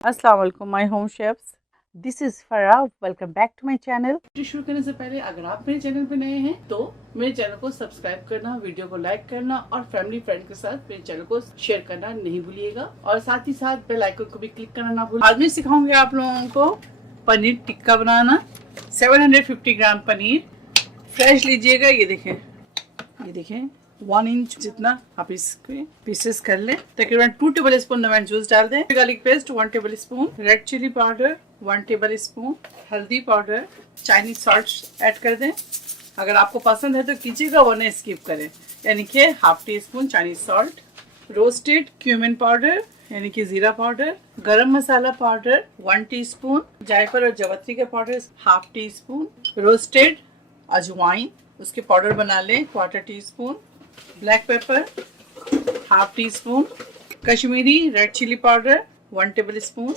अस्सलाम वालेकुम my home chefs, this is Farah. Welcome back to my channel. Video शुरू करने से पहले अगर आप मेरे चैनल पे नए हैं तो मेरे चैनल को सब्सक्राइब करना, वीडियो को लाइक करना और फैमिली फ्रेंड के साथ मेरे चैनल को शेयर करना नहीं भूलिएगा और साथ ही साथ बेल आइकन को भी क्लिक करना ना भूलिए। आज मैं सिखाऊंगी आप लोगों को पनीर टिक्का बनाना। 750 ग्राम पनीर फ्रेश लीजिएगा। ये देखें 1 इंच जितना आप इसके पीसेस कर लें। तकरीबन 2 टेबल स्पून लेमन जूस डाल दें। Garlic paste 1 tablespoon, red chilli powder 1 tablespoon, हल्दी पाउडर, चाइनीज सॉल्ट ऐड कर दें। अगर आपको पसंद है तो कीजिएगा वरना स्किप करें। यानी कि half tea spoon Chinese salt, roasted cumin powder यानी कि जीरा पाउडर, गरम मसाला पाउडर 1 टीस्पून, जायफल और जवत्री का powder half teaspoon, roasted अजवाइन उसके पाउडर बना लें 1/4 teaspoon, black pepper half teaspoon, Kashmiri red chilli powder 1 tablespoon.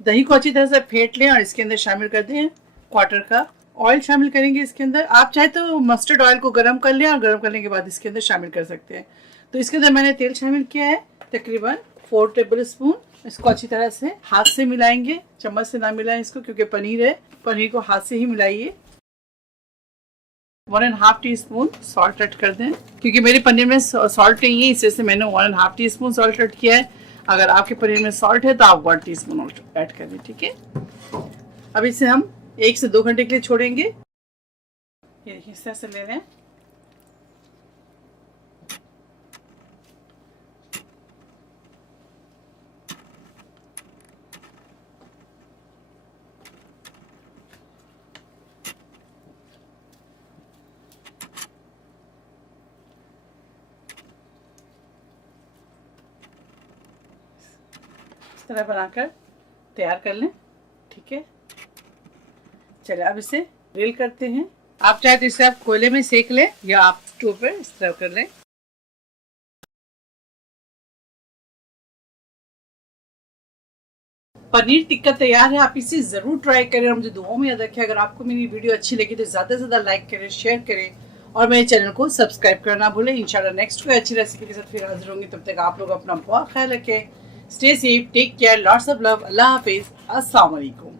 दही को अच्छी तरह से फेंट लें और इसके अंदर शामिल कर दें 1/4 का ऑयल शामिल करेंगे इसके अंदर। आप चाहे तो मस्टर्ड ऑयल को गर्म कर लें और गर्म करने के बाद इसके अंदर शामिल कर सकते हैं। तो इसके अंदर मैंने तेल शामिल किया है तकरीबन 4 टेबल स्पून। इसको अच्छी तरह से हाथ से मिलाएंगे, चम्मच से ना मिलाएं इसको क्योंकि पनीर है, पनीर को हाथ से ही मिलाइए। 1.5 टीस्पून सॉल्ट ऐड कर दें। क्योंकि मेरे पनीर में सॉल्ट नहीं है इस वजह से मैंने 1.5 टीस्पून सॉल्ट ऐड किया है। अगर आपके पनीर में सॉल्ट है तो आप 1 टीस्पून ऐड कर दें। ठीक है, अब इसे हम 1 से 2 घंटे के लिए छोड़ेंगे। ये देखिए इस तरह से ले लें। इस तरह बनाकर तैयार कर लें। ठीक है, चलिए अब इसे ग्रिल करते हैं। आप चाहे तो इसे आप कोयले में सेक लें या आप स्टोव पर इस तरह कर लें। पनीर टिक्का तैयार है, आप इसे जरूर ट्राई करें और मुझे दुआओं में याद रखें। अगर आपको मेरी वीडियो अच्छी लगी तो ज्यादा से ज्यादा लाइक करें, शेयर करें और मेरे चैनल को सब्सक्राइब करना भूलें। इंशाल्लाह नेक्स्ट कोई अच्छी रेसिपी के साथ फिर हाजिर होंगी। तब तक आप लोग अपना बहुत ख्याल रखें। Stay safe, take care, lots of love. अल्लाह हाफिज, अस्सलाम वालेकुम।